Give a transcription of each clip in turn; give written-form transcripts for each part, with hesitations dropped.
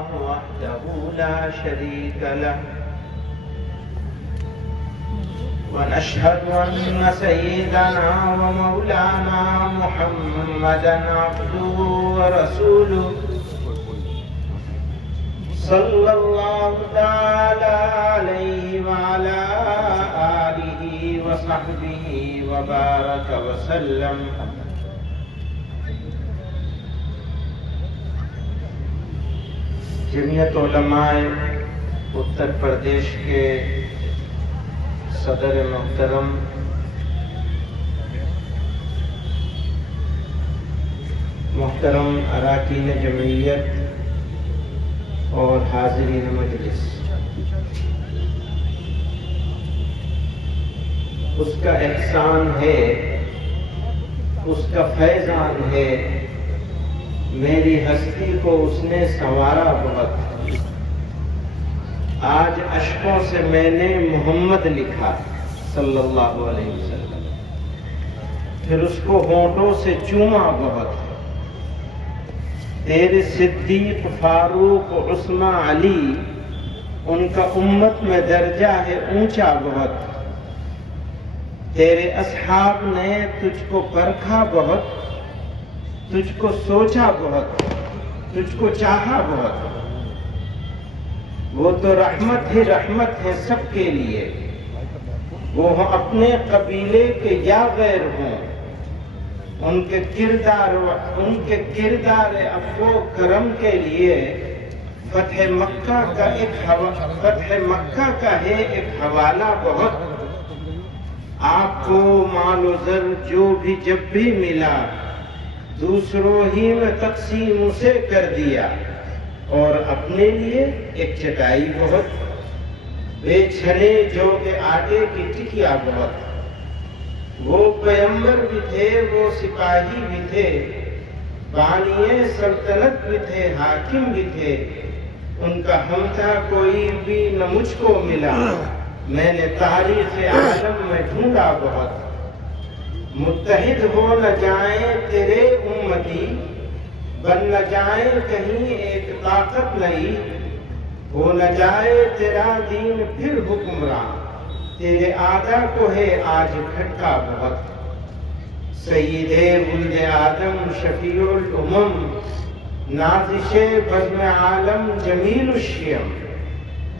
وحده لا شريك له ونشهد أن سيدنا ومولانا محمدا عبده ورسوله صلى الله تعالى عليه وعلى آله وصحبه وبارك وسلم. جمعیت علماء اتر پردیش کے صدر محترم محترم اراکین جمعیت اور حاضرین مجلس، اس کا احسان ہے، اس کا فیضان ہے، میری ہستی کو اس نے سنوارا بہت. آج اشکوں سے میں نے محمد لکھا صلی اللہ علیہ وسلم، پھر اس کو ہونٹوں سے چوما بہت. تیرے صدیق فاروق عثمان علی، ان کا امت میں درجہ ہے اونچا بہت. تیرے اصحاب نے تجھ کو پرکھا بہت، تجھ کو سوچا بہت، تجھ کو چاہا بہت. وہ تو رحمت ہی رحمت ہے سب کے لیے، وہ اپنے قبیلے کے یا غیر ہوں. ان کے کردار عفو و کرم کے لیے فتح مکہ کا ہے ایک حوالہ بہت. آپ کو مال و زر جو بھی جب بھی ملا، دوسروں ہی میں تقسیم اسے کر دیا، اور اپنے لیے ایک چٹائی بہت. بے چھنے جو کہ آٹے کی ٹکیا بہت. وہ پیغمبر بھی تھے، وہ سپاہی بھی تھے، بانی سلطنت بھی تھے، حاکم بھی تھے. ان کا ہم تھا کوئی بھی نہ مجھ کو ملا، میں نے تاریخ عالم میں ڈھونڈا بہت. متحد ہو نہ جائیں تیرے امتی، بن نہ جائیں کہیں ایک طاقت نئی. ہو نہ جائے تیرا دین پھر حکمراں، تیرے آدھا کو ہے آج کھٹکا بہت. سید ولد آدم شفیع الامم، نازش بزم عالم جمیل الشیم.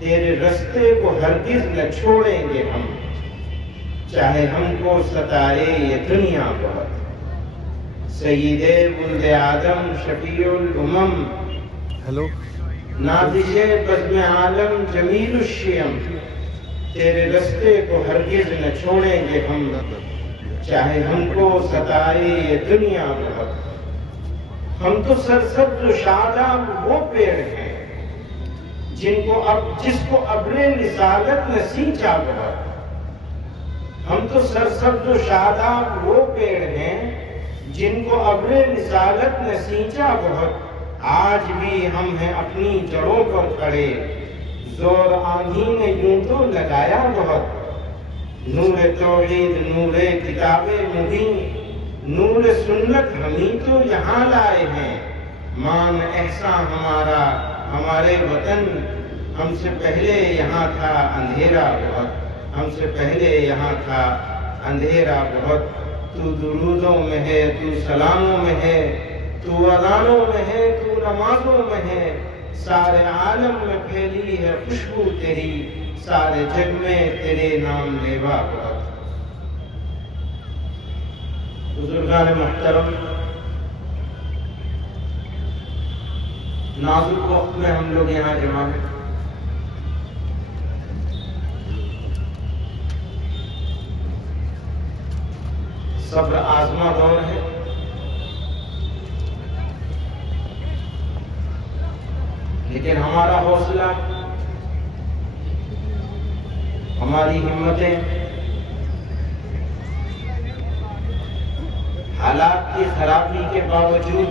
تیرے رستے کو ہرگز نہ چھوڑیں گے ہم، چاہے ہم کو ستائے یہ دنیا بہت. سید ولد آدم شفیع الامم، نازش بزم عالم جمیل الشیم. تیرے رستے کو ہرگز نہ چھوڑیں گے ہم، چاہے ہم کو ستائے یہ دنیا بہت. ہم تو سرسبز و شاداب وہ پیڑ ہیں جس کو ابر رسالت نے سینچا بہت. ہم تو سرسبز و شاداب وہ پیڑ ہیں جن کو ابر رسالت نے سینچا بہت. آج بھی ہم ہیں اپنی جڑوں پر کھڑے، زور آندھی نے یوں تو لگایا بہت. نور توحید نور کتاب مبین، نور سنت ہمیں تو یہاں لائے ہیں. مان احسان ہمارا ہمارے وطن، ہم سے پہلے یہاں تھا اندھیرا بہت. ہم سے پہلے یہاں تھا اندھیرا بہت. تو درودوں میں ہے، تو سلاموں میں ہے، تو اذانوں میں ہے، تو نمازوں میں ہے. سارے عالم میں پھیلی ہے خوشبو تیری، سارے جگ میں تیرے نام لیوا بہت. بزرگان محترم، نازک وقت میں ہم لوگ یہاں جمع ہیں. صبر آزما دور ہے. لیکن ہمارا حوصلہ، ہماری ہمتیں حالات کی خرابی کے باوجود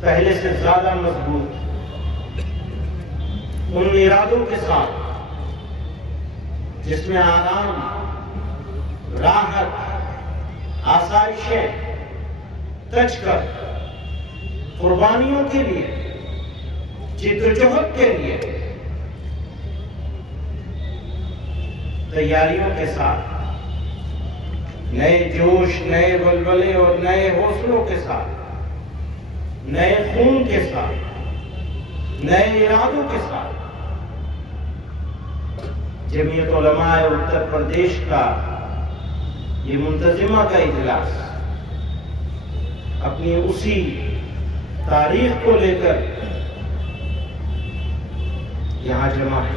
پہلے سے زیادہ مضبوط، ان ارادوں کے ساتھ جس میں آرام، راحت، آسائشیں تج کر قربانیوں کے لیے جدوجہد کے لیے تیاریوں کے ساتھ، نئے جوش، نئے ولولے اور نئے حوصلوں کے ساتھ، نئے خون کے ساتھ، نئے ارادوں کے ساتھ جمعیت علماء اتر پردیش کا یہ منتظمہ کا اجلاس اپنی اسی تاریخ کو لے کر یہاں جمع ہے،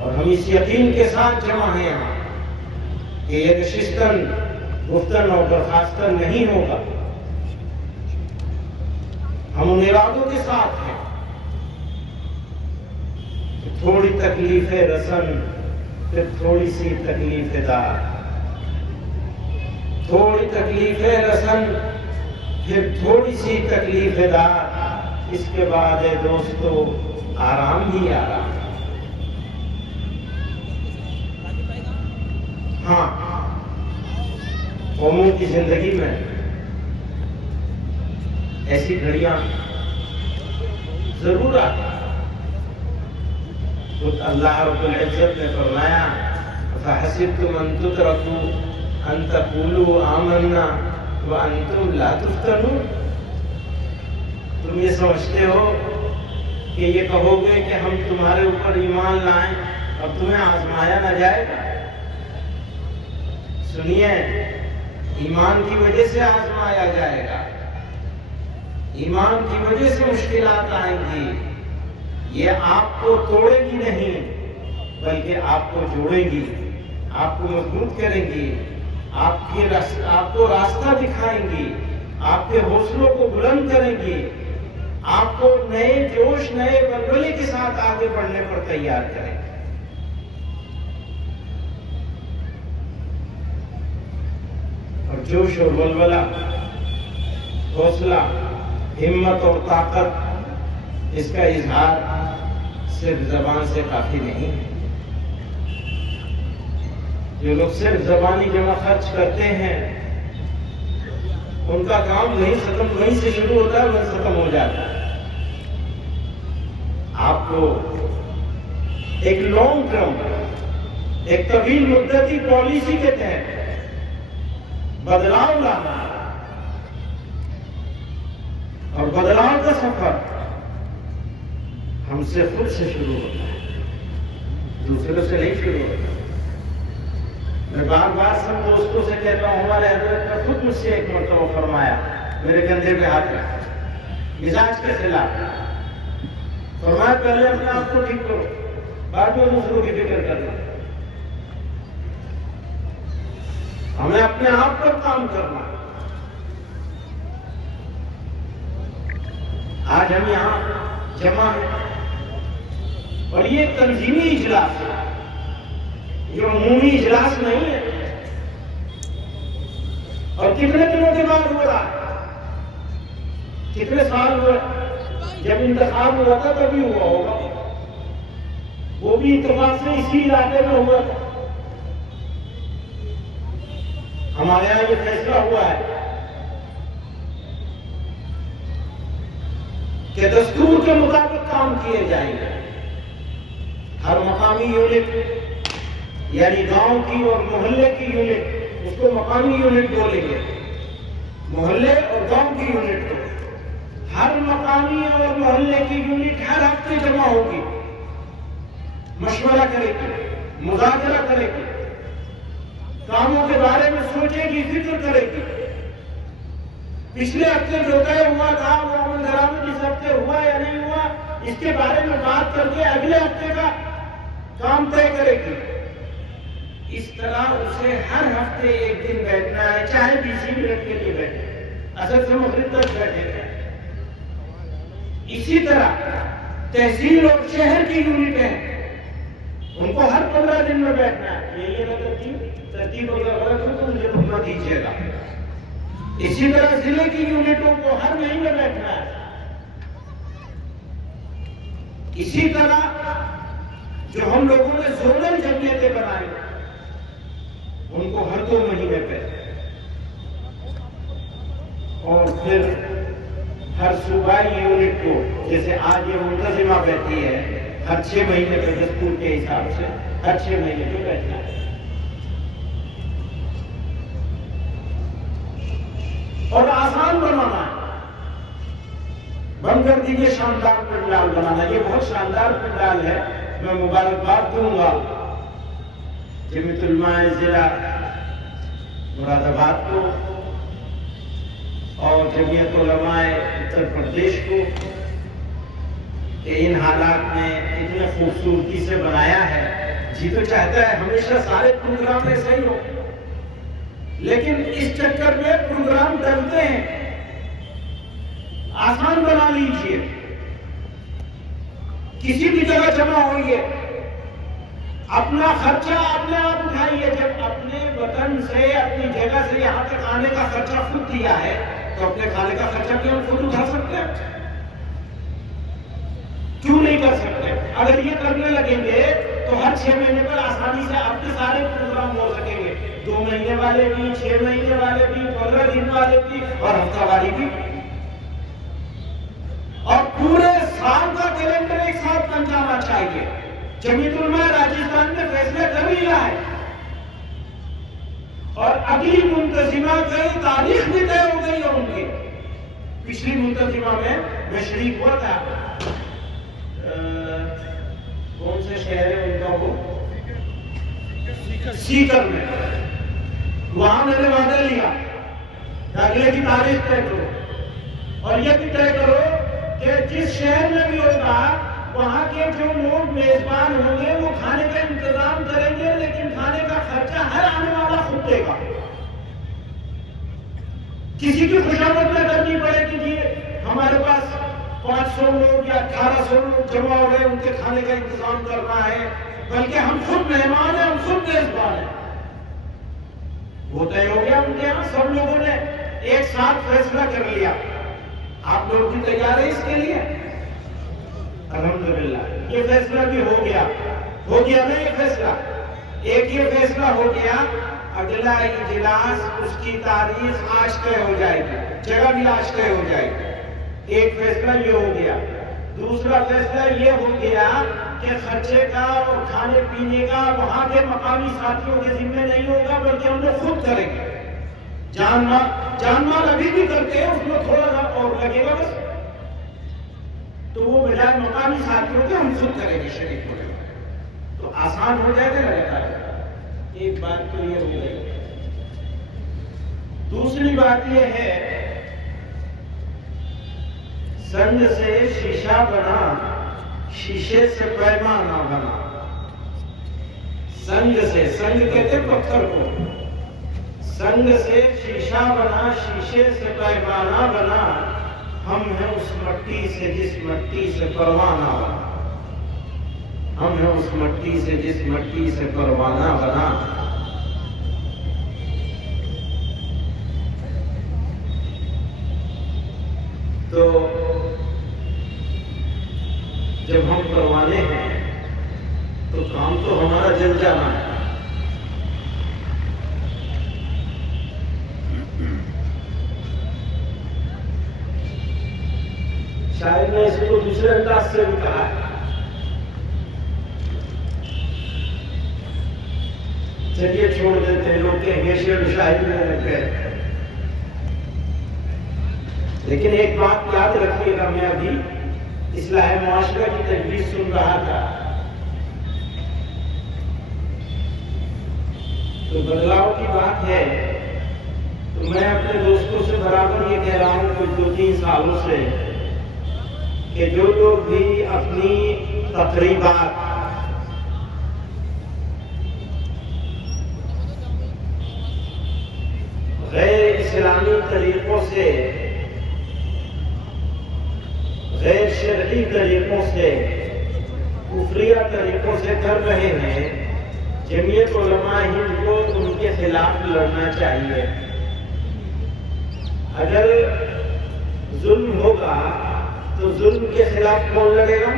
اور ہم اس یقین کے ساتھ جمع ہیں یہاں کہ یہ نشستن گفتن اور برخاستن نہیں ہوگا۔ ہم ان ارادوں کے ساتھ ہیں کہ تھوڑی تکلیف رسن، پھر تھوڑی سی تکلیف دار، تھوڑی تکلیف رسن، پھر تھوڑی سی تکلیف دار، اس کے بعد ہے دوستو آرام ہی آرام۔ ہاں، قوموں کی زندگی میں ایسی گھڑیاں ضرور آتی ہیں۔ خود اللہ رب العزت نے فرمایا فَحَسِبْتُمْ أَن تُتْرَكُوا أَن تَقُولُوا آمَنَّا وَأَنْتُمْ لَا تُفْتَنُونَ۔ تم یہ سمجھتے ہو کہ یہ کہو گے کہ ہم تمہارے اوپر ایمان لائیں اب تمہیں آزمایا نہ جائے گا؟ سنیے، ایمان کی وجہ سے آزمایا جائے گا، ایمان کی وجہ سے مشکلات آئیں گی۔ یہ آپ کو توڑے گی نہیں بلکہ آپ کو جوڑے گی، آپ کو مضبوط کریں گی، آپ کو راستہ دکھائیں گی، آپ کے حوصلوں کو بلند کریں گی، آپ کو نئے جوش، نئے ولولے کے ساتھ آگے بڑھنے پر تیار کریں گے۔ اور جوش اور ولولہ، حوصلہ، ہمت اور طاقت، اس کا اظہار صرف زبان سے کافی نہیں ہے۔ جو لوگ صرف زبانی جمع خرچ کرتے ہیں ان کا کام وہیں سے شروع ہوتا ہے، وہیں ختم ہو جاتا ہے۔ آپ کو ایک لانگ ٹرم، ایک طویل مدتی پالیسی کے تحت بدلاؤ لانا، اور بدلاؤ کا سفر ہم سے خود سے شروع ہوتا ہے، دوسروں سے نہیں شروع ہوتا۔ میں بار بار سب دوستوں سے کہتا ہوں، ہمارے حضرت نے خود مجھ سے ایک مرتبہ فرمایا، میرے کندھے پہ ہاتھ رکھا مزاج کے خلاف، فرمایا پہلے اپنے آپ کو ٹھیک کرو، بعد میں دوسروں کی فکر کرنا۔ ہمیں اپنے آپ پر کام کرنا۔ آج ہم یہاں جمع ہیں اور یہ ایک تنظیمی اجلاس ہے، یہ عمومی اجلاس نہیں ہے۔ اور کتنے دنوں کے بعد ہو رہا ہے؟ کتنے سال ہوئے؟ جب انتخاب ہوا تھا تبھی ہوا ہوگا، وہ بھی اتفاق سے اسی علاقے میں ہوا تھا۔ ہمارے یہاں یہ فیصلہ ہوا ہے کہ دستور کے مطابق کام کیے جائیں گے۔ ہر مقامی یونٹ، یعنی گاؤں کی اور محلے کی یونٹ، اس کو مقامی یونٹ بولیں گے، محلے اور گاؤں کی یونٹ کو۔ ہر مقامی اور محلے کی یونٹ ہر ہفتے جمع ہوگی، مشورہ کرے گی، مذاکرہ کرے گی، کاموں کے بارے میں سوچے گی، فکر کرے گی۔ پچھلے ہفتے جو طے ہوا تھا وہ عمل درآمد اس ہفتے ہوا یا نہیں ہوا، اس کے بارے میں بات کر کے اگلے ہفتے کا کام طے کرے گی۔ اس طرح اسے ہر ہفتے ایک دن بیٹھنا ہے، چاہے 20 منٹ کے لیے بیٹھے، اصل سے مغرب تک بیٹھے گا۔ اسی طرح تحصیل اور شہر کی یونٹیں، ان کو ہر 15 دن میں بیٹھنا ہے۔ یہ ترتیب اگر غلط ہو تو مجھے بھولنا دیجیے گا۔ اسی طرح ضلع کی یونٹوں کو ہر مہینے بیٹھنا ہے۔ اسی طرح جو ہم لوگوں نے زونل جمعیتیں بنائی ان کو ہر 2 مہینے پہ، اور پھر ہر صوبائی یونٹ کو، جیسے آج یہ منتظمہ بیٹھی ہے، ہر 6 مہینے پہ دستور کے حساب سے ہر 6 مہینے پہ بیٹھنا ہے، اور آسان بنانا ہے۔ بند کر دیجیے شاندار پنڈال بنانا، یہ بہت شاندار پنڈال ہے، میں مبارکباد دوں گا جمیعت علماء ضلع مراد آباد کو اور جمعیت علماء اتر پردیش کو کہ ان حالات میں اتنے خوبصورتی سے بنایا ہے۔ جی تو چاہتا ہے ہمیشہ سارے پروگرام ایسے ہی ہو، لیکن اس چکر میں پروگرام ٹلتے ہیں۔ آسان بنا لیجئے، کسی بھی جگہ جمع ہوئیے، اپنا خرچہ اپنے آپ اٹھائیے۔ جب اپنے وطن سے، اپنی جگہ سے یہاں تک آنے کا خرچہ خود دیا ہے تو اپنے کھانے کا خرچہ بھی ہم خود اٹھا سکتے ہیں، کیوں نہیں کر سکتے؟ اگر یہ کرنے لگیں گے تو ہر 6 مہینے پر آسانی سے آپ کے سارے پروگرام ہو سکیں گے، 2 مہینے والے بھی، 6 مہینے والے بھی، 15 دن والے بھی اور ہفتہ واری بھی، اور پورے سال کا کیلنڈر ایک ساتھ بن جانا چاہیے۔ جمیعت علماء راجستھان میں فیصلہ کر لیا ہے اور اگلی منتظمہ کی تاریخ بھی طے ہو گئی ہے ان کی۔ پچھلی منتظمہ میں شریک ہوا تھا، کون سے شہر ہے ان کا، وہ سیکر میں، وہاں میں نے وعدہ لیا اگلے کی تاریخ طے کرو، اور یہ بھی طے کرو کہ جس شہر میں بھی ہوگا وہاں کے جو لوگ میزبان ہوں گے وہ کھانے کا انتظام کریں گے، لیکن کھانے کا خرچہ ہر آنے والا خود دے گا۔ کسی کی خوشامد نہ کرنی پڑے کہ جی ہمارے پاس 500 لوگ یا 1800 لوگ جمع ہو گئے، ان کے کھانے کا انتظام کرنا ہے، بلکہ ہم خود مہمان ہیں، ہم خود میزبان ہیں۔ وہ طے ہو گیا ان کے یہاں، سب لوگوں نے ایک ساتھ فیصلہ کر لیا۔ آپ لوگ بھی تیار ہیں اس کے لیے؟ الحمدللہ یہ فیصلہ بھی ہو گیا نا، یہ فیصلہ ایک یہ فیصلہ ہو گیا، اگلا اجلاس اس کی تاریخ آج طے ہو جائے گی، جگہ بھی آج طے ہو جائے گی۔ ایک فیصلہ یہ ہو گیا۔ دوسرا فیصلہ یہ ہو گیا کہ خرچے کا اور کھانے پینے کا وہاں کے مقامی ساتھیوں کے ذمہ نہیں ہوگا، بلکہ ہم لوگ خود کریں گے۔ جان مال ابھی بھی کرتے ہیں، اس میں تھوڑا سا اور لگے گا بس، تو وہ بجائے مقامی ساتھیوں کے ہم خود کریں گے، شریک ہو جائے گا، تو آسان ہو جائے گا لگاتار۔ ایک بات تو یہ ہو گئی۔ دوسری بات یہ ہے، سنگ سے شیشہ بنا، شیشے سے پیمانہ بنا۔ سنگ سے، سنگ کہتے پتھر کو، سنگ سے شیشہ بنا، شیشے سے پیمانہ بنا، ہم ہیں اس مٹی سے جس مٹی سے پروانہ بنا، ہم ہیں اس مٹی سے جس مٹی سے پروانہ بنا۔ تو جب ہم پروانے ہیں تو کام تو ہمارا جل جانا ہے۔ شاید میں اس کو دوسرے انداز سے بھی کہا ہے، چلیے چھوڑ دیتے ہیں، لوگ کہیں گے شعر و شاعری میں رکھ گئے، لیکن ایک بات یاد رکھیے گا، میں ابھی اصلاح معاشرہ کی تجویز سن رہا تھا، تو بدلاؤ کی بات ہے، تو میں اپنے دوستوں سے برابر یہ کہہ رہا ہوں کچھ 2-3 سالوں سے کہ جو لوگ بھی اپنی تقریبات غیر اسلامی طریقوں سے، غیر شرعی طریقوں سے، کفریہ طریقوں سے کر رہے ہیں، جمعیت علماء ہند کو ان کے خلاف لڑنا چاہیے۔ اگر ظلم ہوگا تو ظلم کے خلاف کون لڑے گا؟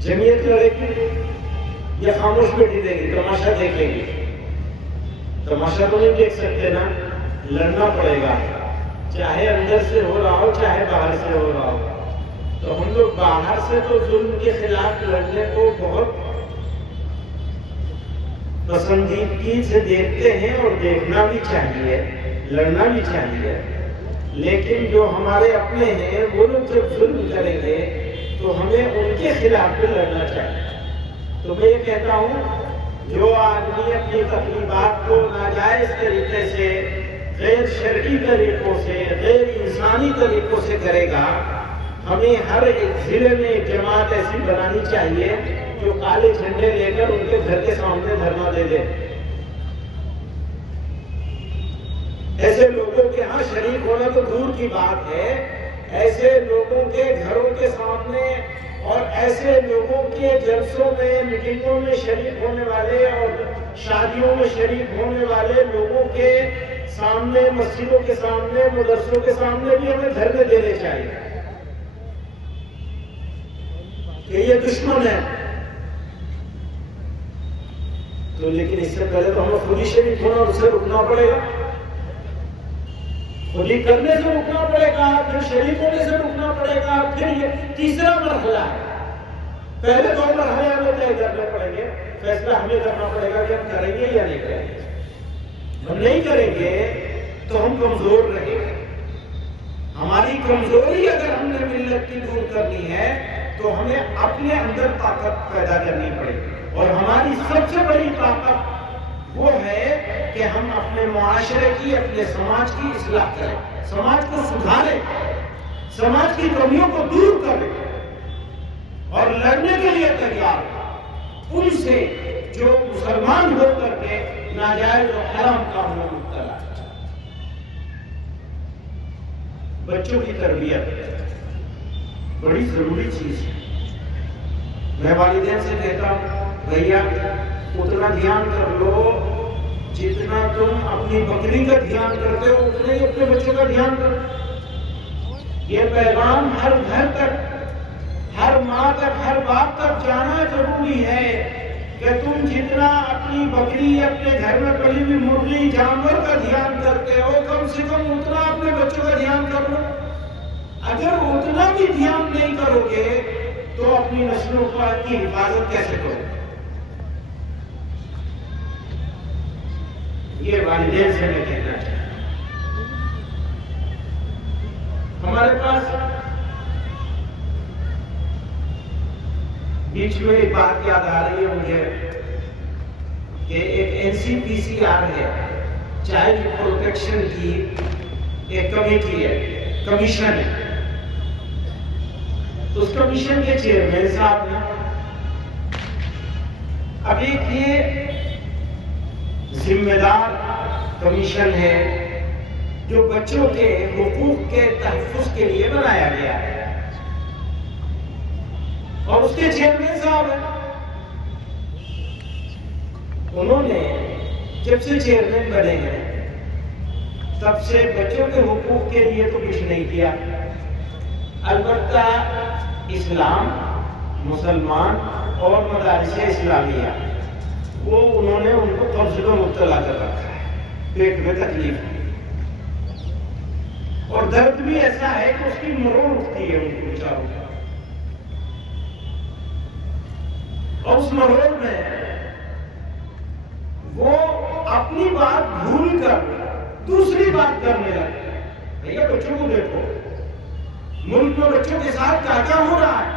جمعیت لڑے گی یا خاموش بیٹھی دے گی، تماشا دیکھے گی؟ تماشا تو نہیں دیکھ سکتے نا، لڑنا پڑے گا۔ چاہے اندر سے ہو رہا ہو چاہے باہر سے ہو رہا ہو. تو ہم لوگ باہر سے تو ظلم کے خلاف لڑنے کو بہت پسندیدگی سے دیکھتے ہیں اور دیکھنا بھی چاہیے، لڑنا بھی چاہیے. لیکن جو ہمارے اپنے ہیں وہ لوگ جب ظلم کریں گے تو ہمیں ان کے خلاف بھی لڑنا چاہیے. تو میں یہ کہتا ہوں جو آدمی اپنی تقریبات کو ناجائز طریقے سے، غیر شرعی طریقوں سے، غیر انسانی طریقوں سے کرے گا، ہمیں ہر ایک ضلع میں ایک جماعت ایسی بنانی چاہیے جو کالے جھنڈے لے کر ان کے گھر کے سامنے دھرنا دے دے. ایسے لوگوں کے ہاں شریک ہونا تو دور کی بات ہے، ایسے لوگوں کے گھروں کے سامنے اور ایسے لوگوں کے جلسوں میں، میٹنگوں میں شریک ہونے والے اور شادیوں میں شریک ہونے والے لوگوں کے سامنے، مسجدوں کے سامنے، مدرسوں کے سامنے بھی ہمیں دھرنے دینے چاہیے کہ یہ دشمن ہے. تو لیکن اس سے پہلے تو ہمیں خود ہی شریک ہونا اور اسے رکنا پڑے گا، خود ہی کرنے سے رکنا پڑے گا، پھر شریک ہونے سے رکنا پڑے گا. پھر یہ تیسرا مرحلہ ہے. پہلے دو مرحلے ہمیں طے کرنے پڑیں گے، فیصلہ ہمیں کرنا پڑے گا کہ ہم کریں گے یا نہیں کریں گے. ہم نہیں کریں گے تو ہم کمزور رہیں گے. ہماری کمزوری اگر ہم نے ملت کی دور کرنی ہے تو ہمیں اپنے اندر طاقت پیدا کرنی پڑے گی. اور ہماری سب سے بڑی طاقت وہ ہے کہ ہم اپنے معاشرے کی، اپنے سماج کی اصلاح کریں، سماج کو سدھاریں، سماج کی کمیوں کو دور کریں اور لڑنے کے لیے تیار ان سے جو مسلمان ہو کر کے ناجائز و حرام کاموں میں مبتلا ہے. بچوں کی تربیت بڑی ضروری چیز ہے. میں والدین سے کہتا ہوں بھیا اتنا دھیان کر لو جتنا تم اپنی بکری کا دھیان کرتے ہو اتنا ہی اپنے بچوں کا دھیان کرو. یہ پیغام ہر گھر تک، ہر ماں تک، ہر باپ تک جانا ضروری ہے کہ تم جتنا اپنی بکری، اپنے گھر میں پلی ہوئی مرغی، جانور کا دھیان کرتے ہو کم سے کم اتنا اپنے بچوں کا دھیان کر لو. اگر اتنا بھی دھیان نہیں کرو گے تو اپنی نسلوں کی حفاظت کیسے کرو؟ یہ والدین سے میں کہنا چاہتا ہوں. ہمارے پاس بیچ میں ایک بات یاد آ رہی ہے مجھے کہ ایک NCPCR ہے، چائلڈ پروٹیکشن کی ایک کمیٹی ہے، کمیشن ہے. اس کمیشن کے چیئرمین صاحب ہیں. اب ایک یہ ذمہ دار کمیشن ہے جو بچوں کے حقوق کے تحفظ کے لیے بنایا گیا ہے اور اس کے چیئرمین صاحب ہیں. انہوں نے جب سے چیئرمین بنے ہیں تب سے بچوں کے حقوق کے لیے تو کچھ نہیں کیا. البتہ اسلام، مسلمان اور مدارس اسلامیہ وہ انہوں نے ان کو قبض میں مبتلا کر رکھا ہے. پیٹ میں تکلیف ہے اور درد بھی ایسا ہے کہ اس کی مروڑ اٹھتی ہے ان کو بیچاروں کا. اور اس مروڑ میں وہ اپنی بات بھول کر دوسری بات کرنے لگتے ہیں. بھیا بچوں کو دیکھو، ملک میں بچوں کے ساتھ کیا کیا ہو رہا ہے،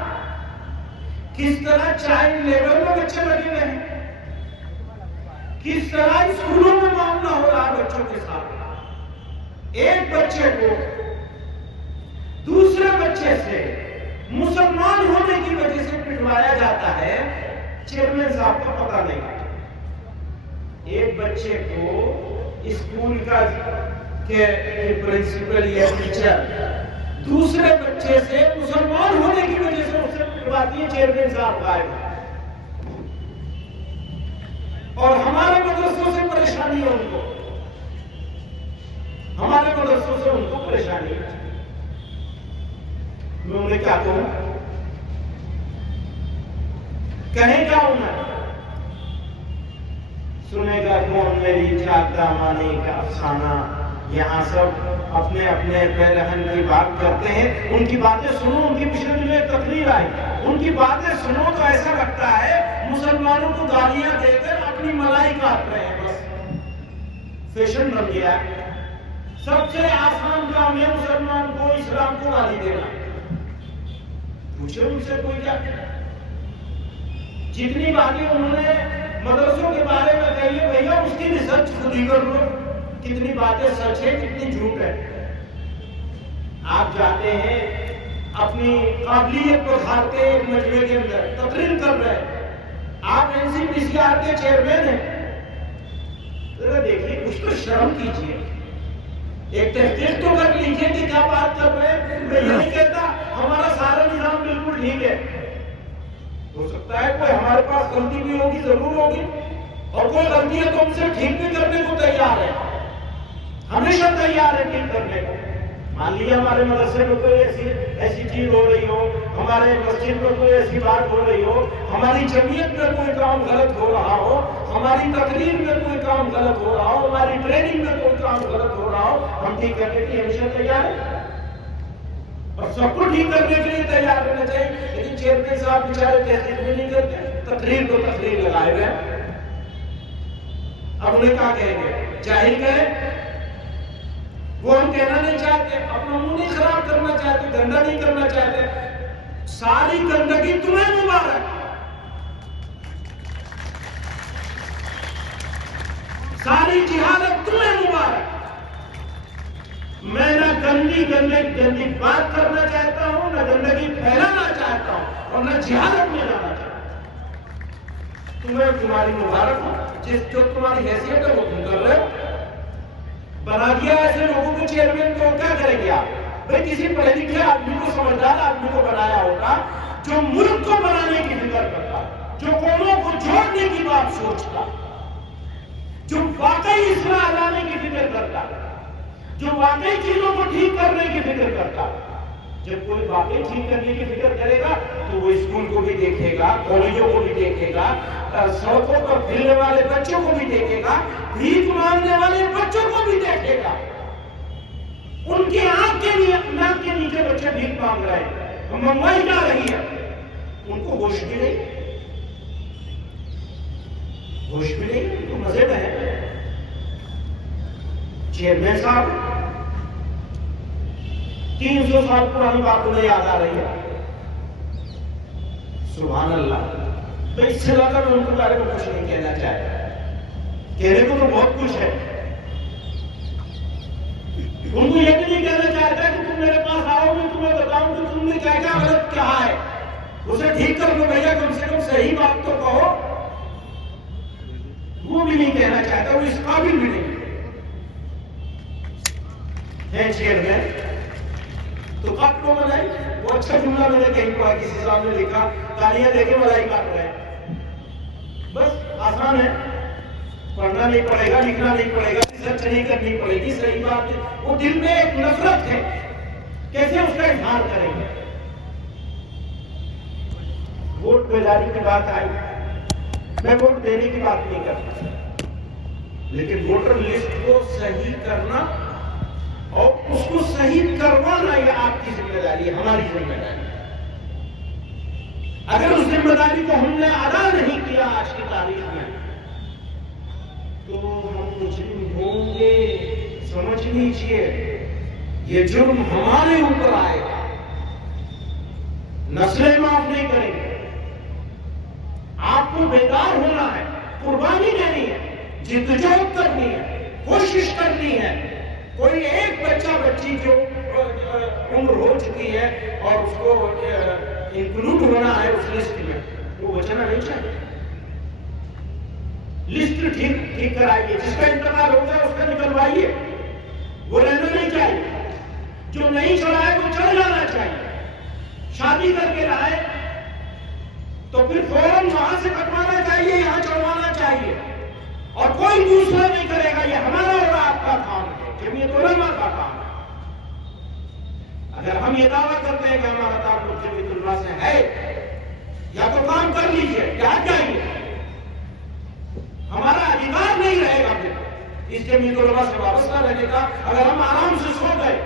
کس طرح چائلڈ لیبر میں بچے لگے ہوئے ہیں، کس طرح اسکولوں میں معاملہ ہو رہا ہے بچوں کے ساتھ. ایک بچے کو دوسرے بچے سے مسلمان ہونے کی وجہ سے پٹوایا جاتا ہے، چیئرمین صاحب کو پتہ نہیں. ایک بچے کو اسکول کا پرنسپل یا ٹیچر دوسرے بچے سے مسلمان ہونے کی وجہ سے اسے پٹواتی ہے، چیئرمین صاحب غائب. اور ہمارے مدرسوں سے پریشانی ہے ان کو، ہمارے مدرسوں سے ان کو پریشانی ہے. میں انہیں کیا کہوں، کہیں کیا انہیں؟ سنے گا کون میری چاک دامانی کا افسانہ، یہاں سب اپنے اپنے پیرہن کی بات کرتے ہیں. ان کی باتیں سنو. ان کی پچھلے دنوں ایک تقریر آئی, ان کی باتیں سنو تو ایسا لگتا ہے مسلمانوں کو گالیاں دے کر اپنی ملائی کاٹ رہے ہیں. بس فیشن بن گیا ہے. سب سے آسان کام ہے مسلمان کو اسلام کو گالی دینا. پوچھے ان سے کوئی کیا کہتا. جتنی باتیں انہوں نے مدرسوں کے بارے میں کہی ہے بھیا اس کی ریسرچ خود ہی کر لو. کتنی باتیں سچ ہے, کتنی جھوٹ ہے. آپ جاتے ہیں اپنی قابلیت کو دکھاتے ایک مجمع کے اندر تقریر کر رہے ہیں. آپ NCPCR کے چیئرمین ہیں. ذرا دیکھیے, کچھ تو شرم کیجیے. ایک تحقیق تو کر لیجیے کہ کیا بات کر رہے ہیں. میں یہ نہیں کہتا ہمارا سارا نظام بالکل ٹھیک ہے. ہو سکتا ہے کوئی ہمارے پاس غلطی بھی ہوگی, ضرور ہوگی, اور کوئی غلطی ہے تو ہم سے ٹھیک بھی کرنے کو تیار ہے. ہمیشہ تیار ہے ٹھیک کرنے کو. مان لیا ہمارے مدرسے میں کوئی ایسی چیز ہو رہی ہو, ہمارے مسجد میں کوئی ایسی بات ہو رہی ہو, ہماری جمعیت میں کوئی کام غلط ہو رہا ہو, ہماری تقریر میں کوئی کام غلط ہو رہا ہو, ہماری ٹریننگ میں کوئی کام غلط ہو رہا ہو, ہم ٹھیک کرنے کے لیے ہمیشہ تیار ہیں. اور سب کو ٹھیک کرنے کے لیے تیار رہنا چاہیے. لیکن چیئرمین صاحب بیچارے تحقیق بھی نہیں کرتے, تقریر کو تقریر لگائے ہوئے. اب انہیں کیا کہیں گے, جاہل کہیں. وہ ہم کہنا نہیں چاہتے, اپنا منہ نہیں خراب کرنا چاہتے, گندا نہیں کرنا چاہتے. ساری گندگی تمہیں مبارک, ساری جہالت تمہیں مبارک. میں نہ گندی بات کرنا چاہتا ہوں, نہ گندگی پھیلانا چاہتا ہوں, اور نہ جہالت میں جانا چاہتا ہوں. تمہیں تمہاری مبارک ہو. جس جو تمہاری حیثیت ہے وہ تم کر رہے ہو. بنا دیا ایسے لوگوں کو چیئرمین کو, کیا کریں گے آپ؟ بھائی کسی پڑھے لکھے آدمی کو, سمجھدار آدمی کو بنایا ہوگا جو ملک کو بنانے کی فکر کرتا, جو قوموں کو جوڑنے کی بات سوچتا, جو واقعی اصلاح لانے کی فکر کرتا, جو واقعی چیزوں کو ٹھیک کرنے کی فکر کرتا. جب کوئی واقعی ٹھیک کرنے کی فکر کرے گا تو وہ اسکول کو بھی دیکھے گا, کالجوں کو بھی دیکھے گا, سڑکوں پر پھرنے والے بچوں کو بھی دیکھے گا, بھیک مانگنے والے بچوں کو بھی دیکھے گا. ان کی آنکھ کے نیچے بچے بھیک مانگ رہے ہیں, ممبئی جا رہی ہے, ان کو ہوش بھی نہیں, ہوش بھی نہیں, ان کو مزے میں ہے. چیئرمین صاحب 300 سال پرانی بات انہیں یاد آ رہی ہے. سبحان اللہ. میں اس سے زیادہ میں ان کے بارے میں کچھ نہیں کہنا چاہتا. کہنے کو تو بہت کچھ ہے. ان کو یہ بھی نہیں کہنا چاہتا کہ تم میرے پاس آؤ, میں تمہیں بتاؤں کہ تم نے کیا کیا غلط کہا ہے, اسے ٹھیک کر دو بھیا, کم سے کم صحیح بات تو کہو. وہ بھی نہیں کہنا چاہتا, وہ اس قابل بھی نہیں ہے. چیئرمین تو کاٹ کو ملائی. وہ اچھا جملہ میں نے کہیں پڑھا, کسی صاحب نے لکھا تالیاں دے کے ملائی کاٹ رہے ہیں. بس آسان ہے, پڑھنا نہیں پڑے گا, لکھنا نہیں پڑے گا, ریسرچ نہیں کرنی پڑے گی. صحیح بات ہے. وہ دل میں ایک نفرت ہے, کیسے اس کا اظہار کریں گے. ووٹ بیداری کی بات آئی, میں ووٹ دینے کی بات نہیں کرتا, لیکن ووٹر لسٹ کو صحیح کرنا اور اس کو صحیح کروانا یہ آپ کی ذمہ داری ہے, ہماری ذمہ داری. اگر اس ذمہ داری کو ہم نے ادا نہیں کیا آج کی تاریخ میں تو ہم مجرم ہوں گے. سمجھ لیجیے یہ جرم ہمارے اوپر آئے گا, نسلیں معاف نہیں کریں گے. آپ کو بیدار ہونا ہے, قربانی دینی ہے, جدوجہد کرنی ہے, کوشش کرنی ہے. کوئی ایک بچہ بچی جو عمر ہو چکی ہے اور اس کو انکلوڈ ہونا ہے اس لسٹ میں, وہ بچنا نہیں چاہیے. لسٹ ٹھیک کرائیے, جس کا انتقال ہو گیا اس کا نکلوائیے, وہ رہنا نہیں چاہیے. جو نہیں چڑھا ہے وہ چڑھ جانا چاہیے. شادی کر کے لائے تو پھر فوراً وہاں سے کٹوانا چاہیے, یہاں چڑھوانا چاہیے, اور کوئی دوسرا نہیں کرے گا. یہ ہمارا اور آپ کا کام ہے, جمعیت علماء کا کام ہے. اگر ہم یہ دعویٰ کرتے ہیں کہ ہمارا تعلق جمعیت علماء سے ہے, یا تو کام کر لیجیے یا ہٹ جائیے. ہمارا ادھیکار نہیں رہے گا. پھر اس جمیعت علماء سے وابستہ رہنے کا. اگر ہم آرام سے سو گئے,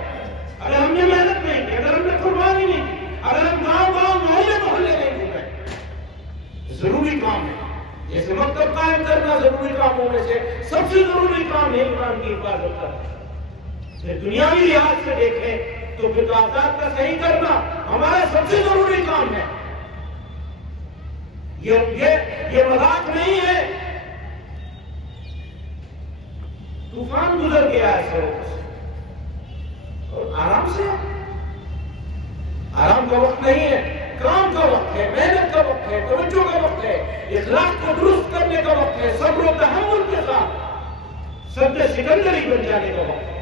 اگر ہم نے محنت نہیں کی, اگر ہم نے قربانی نہیں کی, اگر ہم گاؤں گاؤں محلے محلے نہیں گھومے, ضروری کام ہے. جیسے مکتب قائم کرنا ضروری کاموں میں سے سب سے ضروری کام ہے ایمان کی حفاظت کرنا. دنیاوی لحاظ سے دیکھیں تو پھر کاغذات کا صحیح کرنا ہمارا سب سے ضروری کام ہے. یہ مذاق نہیں ہے. طوفان گزر گیا ہے سڑک سے, اور آرام سے, آرام کا وقت نہیں ہے, کام کا وقت ہے, محنت کا وقت ہے, توجہ کا وقت ہے, اخلاق کو درست کرنے کا وقت ہے, صبر و تحمل کے ساتھ سد سکندری بن جانے کا وقت ہے.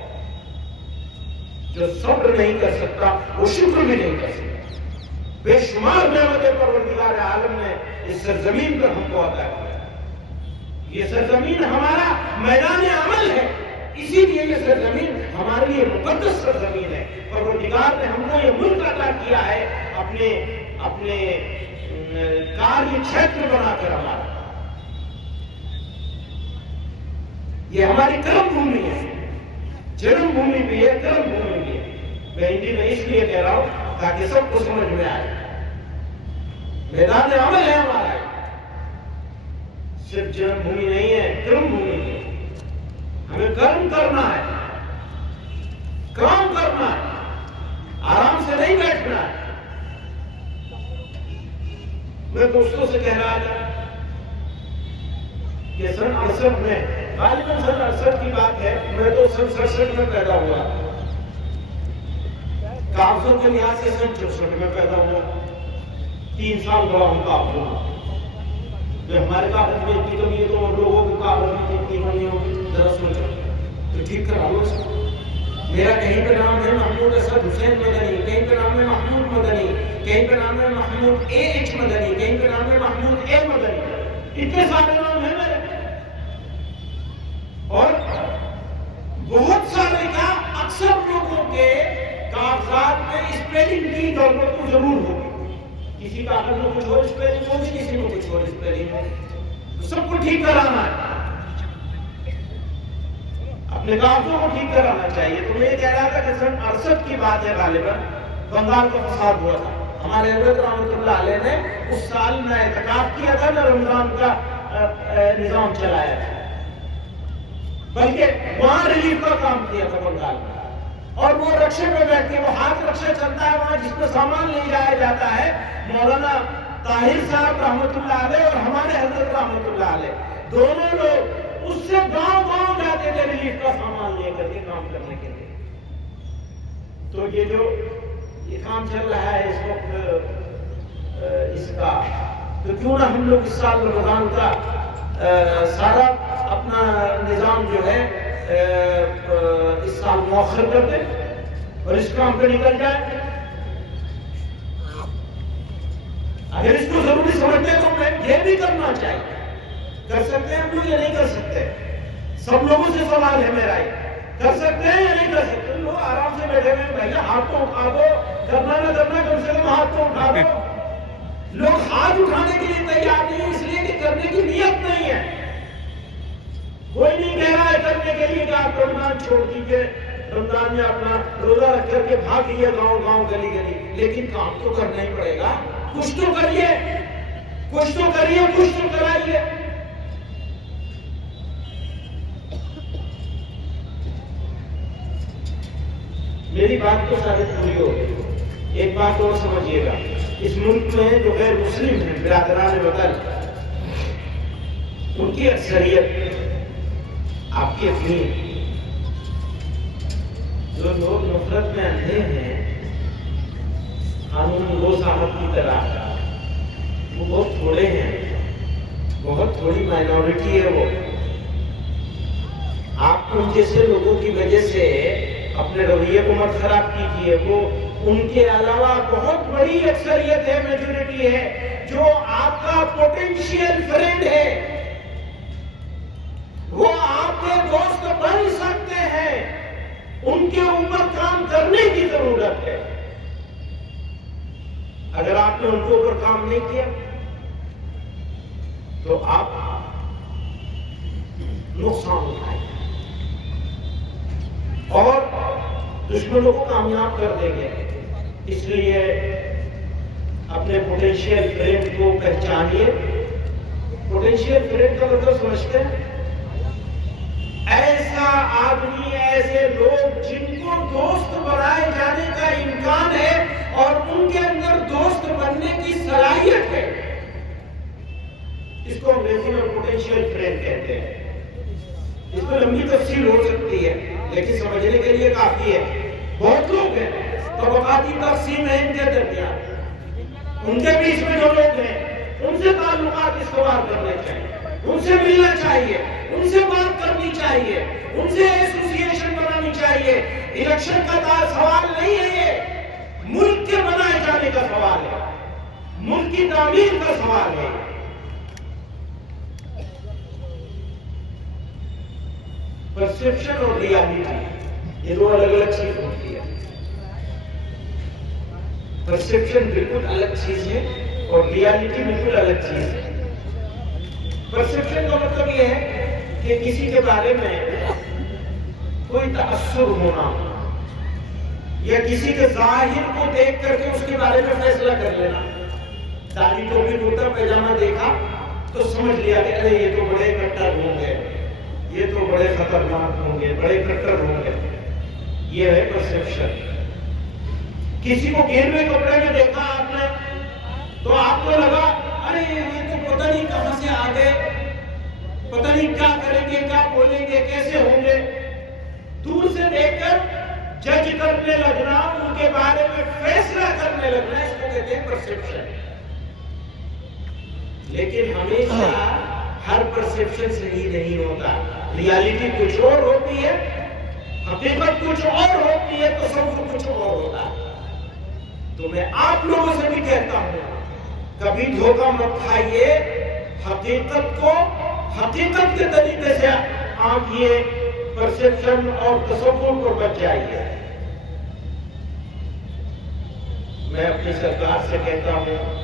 جو صبر نہیں کر سکتا وہ شکر بھی نہیں کر سکتا. بے شمار نعمتیں پروردگار عالم نے اس سرزمین پر ہم کو عطا کیا. یہ سرزمین ہمارا میدان عمل ہے, اسی لیے یہ سرزمین ہمارے لیے مقدس سرزمین ہے. پروردگار نے ہم کو یہ ملک عطا کیا ہے اپنے کاریہ چھیتر بنا کر ہمارا. یہ ہماری کرم بھومی ہے, جنم بھومی بھی ہے, کرم بھومی بھی ہے. میں ہندی میں اس لیے کہہ رہا ہوں تاکہ سب کو سمجھ میں آئے. میدان عمل ہے ہمارا, صرف جنم بھومی نہیں ہے, کرم بھومی ہے. ہمیں کرم کرنا ہے, کام کرنا ہے, آرام سے نہیں بیٹھنا ہے. میں دوستوں سے کہہ رہا تھا کہ سن 68 میں, غالباً سن 68 کی بات ہے, میں تو سن 67 میں پیدا ہوا, کاغذوں کے لحاظ سے سن 64 میں پیدا ہوا. 3 سال بڑا ہوں کاغذوں میں. جو ہمارے کاغذ میں اتنی کمی ہے تو اور لوگوں کے کاغذ میں اتنی کمی ہوگی, ذرا سوچو تو ٹھیک کرا لو اس کو. میرا کہیں پہ نام ہے محمود اسد حسین مدنی, کہیں پہ نام ہے محمود مدنی, کہیں پہ نام ہے محمود اے ایچ مدنی, کہیں پہ نام ہے محمود اے مدنی. اتنے سارے نام ہیں میرے. اور بہت سارے کا اکثر لوگوں کے کاغذات میں اسپیلنگ کی گڑبڑ تو ضرور ہوگی. کسی کاغذ میں کچھ اور اسپیلنگ ہوگی, کسی میں کچھ اور اسپیلنگ ہوگی. سب کو ٹھیک کرانا ہے, اپنے کاغذوں کو ٹھیک کرانا چاہیے. تو میں یہ کہہ رہا تھا کہ سن 68 کی بات ہے, غالباً بنگال کا فساد ہوا تھا. ہمارے حضرت رحمۃ اللہ علیہ نے اس سال نہ اعتکاف کیا تھا, نہ رمضان کا نظام چلایا تھا, بلکہ وہاں ریلیف کا کام کیا تھا بنگال میں. اور وہ رکشے پہ بیٹھ کے, وہ ہاتھ رکشہ چلتا ہے وہاں جس پہ سامان لے جایا جاتا ہے, مولانا طاہر صاحب رحمۃ اللہ علیہ اور ہمارے حضرت رحمۃ اللہ علیہ دونوں لوگ اس سے گاؤں گاؤں جاتے تھے ریلیف کا سامان لے کر کے کام کرنے کے لیے. تو یہ کام چل رہا ہے اس وقت اس کا, تو کیوں نہ ہم لوگ اس سال رمضان کا سارا اپنا نظام جو ہے اس سال مؤخر کر دیں اور اس کام پہ نکل جائے. اگر اس کو ضروری سمجھتے ہیں تو میں یہ بھی کرنا چاہیے. کر سکتے ہیں ہم لوگ یا نہیں کر سکتے؟ سب لوگوں سے سوال ہے میرا, کر سکتے ہیں یا نہیں کر سکتے؟ لوگ آرام سے بیٹھے ہوئے, بھیا ہاتھ تو اٹھا دو, کرنا نہ کرنا کم سے کم ہاتھ تو اٹھا دو. لوگ ہاتھ اٹھانے کے لیے تیار نہیں, اس لیے کہ کرنے کی نیت نہیں ہے. کوئی نہیں کہہ رہا ہے کرنے کے لیے کہ آپ رمضان چھوڑ دیجیے, رمضان میں اپنا روزہ رکھ کر کے بھاگیے گاؤں گاؤں گلی گلی, لیکن کام تو کرنا ہی پڑے گا. کچھ تو کریے, کچھ تو کریے, کچھ تو کرائیے. میری بات تو ساری پوری ہو گئی. ایک بات اور سمجھیے گا, اس ملک میں جو غیر مسلم ہیں برادران وطن, ان کی اکثریت آپ کی اپنی ہے. جو لوگ نفرت میں اندھے ہیں قانون گو صاحب کی طرح, وہ بہت تھوڑے ہیں, بہت تھوڑی مائنورٹی ہے. وہ آپ ان جیسے لوگوں کی وجہ سے اپنے رویے کو مت خراب کیجیے. وہ ان کے علاوہ بہت بڑی اکثریت ہے, میجورٹی ہے, جو آپ کا پوٹینشیل فرینڈ ہے, وہ آپ کے دوست بن سکتے ہیں. ان کے اوپر کام کرنے کی ضرورت ہے. اگر آپ نے ان کے اوپر کام نہیں کیا تو آپ نقصان اٹھائیں. اور دشمنوں کو کامیاب کر دیں گے. اس لیے اپنے پوٹینشیل فرینڈ کو پہچانیے. پوٹینشیل فرینڈ کا مطلب سمجھتے ہیں؟ ایسا آدمی، ایسے لوگ جن کو دوست بنائے جانے کا امکان ہے اور ان کے اندر دوست بننے کی صلاحیت ہے. اس کو انگریزی میں پوٹینشیل فرینڈ کہتے ہیں. اس میں لمبی تفصیل ہو سکتی ہے لیکن سمجھنے کے لیے کافی ہے. بہت لوگ ہیں، طبقاتی تقسیم ہے ان کے درمیان. ان کے بیچ میں جو لوگ ہیں ان سے تعلقات استوار کرنے چاہیے، ان سے ملنا چاہیے، ان سے بات کرنی چاہیے، ان سے ایسوسیشن بنانی چاہیے. الیکشن کا سوال نہیں ہے، یہ ملک کے بنائے جانے کا سوال ہے، ملک کی تعمیر کا سوال ہے. پرسپشن اور ریالٹی یہ دو الگ الگ چیز ہوتی ہے. پرسپشن بالکل الگ چیز ہے اور ریالٹی بالکل الگ چیز ہے. پرسپشن کا مطلب یہ ہے کہ کسی کے بارے میں کوئی تاثر ہونا یا کسی کے ظاہر کو دیکھ کر کے اس کے بارے میں فیصلہ کر لینا. داڑھی ٹوپی کرتا پائجامہ دیکھا تو سمجھ لیا کہ ارے یہ تو بڑے کٹر ہوں گے، یہ تو بڑے خطرناک ہوں گے، بڑے کٹر ہوں گے. یہ ہے پرسپشن. کسی کو گیروے کپڑے میں دیکھا آپ نے تو آپ کو لگا ارے یہ تو پتہ نہیں کہاں سے آ گئے، پتہ نہیں کیا کریں گے، کیا بولیں گے، کیسے ہوں گے. دور سے دیکھ کر جج کرنے لگنا، ان کے بارے میں فیصلہ کرنے لگنا، اس کو کہتے ہیں پرسپشن. لیکن ہمیشہ ہر پرسپشن صحیح نہیں ہوتا. ریالٹی کچھ اور ہوتی ہے، حقیقت کچھ اور ہوتی ہے، تصور کچھ اور ہوتا ہے. تو میں آپ لوگوں سے بھی کہتا ہوں کبھی دھوکہ مت کھائیے، حقیقت کو حقیقت کے طریقے سے آنکھیے، پرسپشن اور تصور کو بچ جائیے. میں اپنی سرکار سے کہتا ہوں،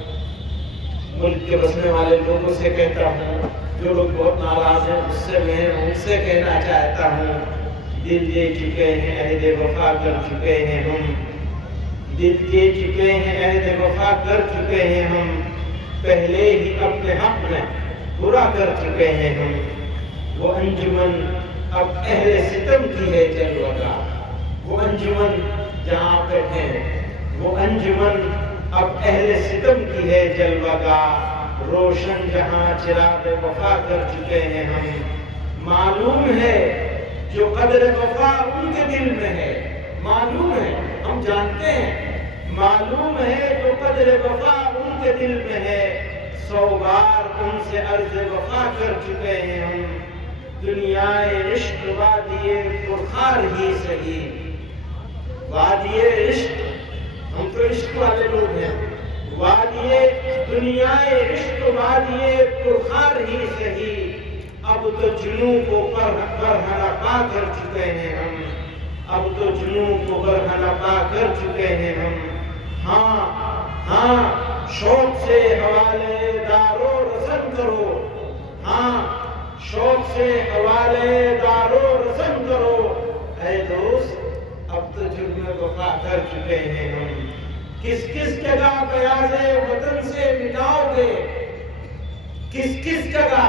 ملک کے بسنے والے لوگوں سے کہتا ہوں، جو لوگ بہت ناراض ہیں اس سے میں ان سے کہنا چاہتا ہوں، دل دے چکے ہیں، عہد وفا کر چکے ہیں ہم، دل دے چکے ہیں، عہد وفا کر چکے ہیں ہم، پہلے ہی اپنے حق میں برا کر چکے ہیں ہم. وہ انجمن اب اہل ستم کی ہے جلوہ کا، وہ انجمن جہاں بیٹھے ہیں، وہ انجمن اب اہل ستم کی ہے جلوہ کا، روشن جہاں چراغ وفا کر چکے ہیں ہم. معلوم ہے جو قدر وفا ان کے دل میں ہے، معلوم ہے، ہم جانتے ہیں، معلوم ہے جو قدر وفا ان کے دل میں ہے. 100 بار ان سے عرض وفا کر چکے ہیں ہم. دنیائے عشق وادیے پرخار ہی سہی، وادیے عشق، ہم تو عشق والے لوگ ہیں. وادیے دنیائے عشق وادیے پرخار ہی سہی، اب تو جنوں کو برہنہ پا کر چکے ہیں ہم، اب تو جنوں کو برہنہ پا کر چکے ہیں ہم. ہاں ہاں شوق سے حوالے دارو رسم کرو، ہاں شوق سے حوالے دارو رسم کرو. اے دوست اب تو جرم وفا کر چکے ہیں ہم. کس کس جگہ بیاض وطن سے مٹاؤ گے، کس کس جگہ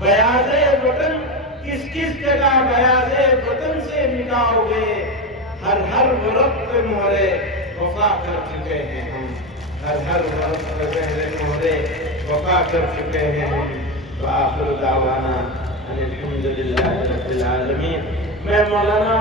بیاض وطن، کس کس جگہ بیاض وطن سے مٹاؤ گے. ہر ورق پہ مہرے وفا کر چکے ہیں ہم، ہر ورق پہ مہرے وفا کر چکے ہیں ہم. وآخر دعوانا ان الحمد للہ رب العالمین. میں مولانا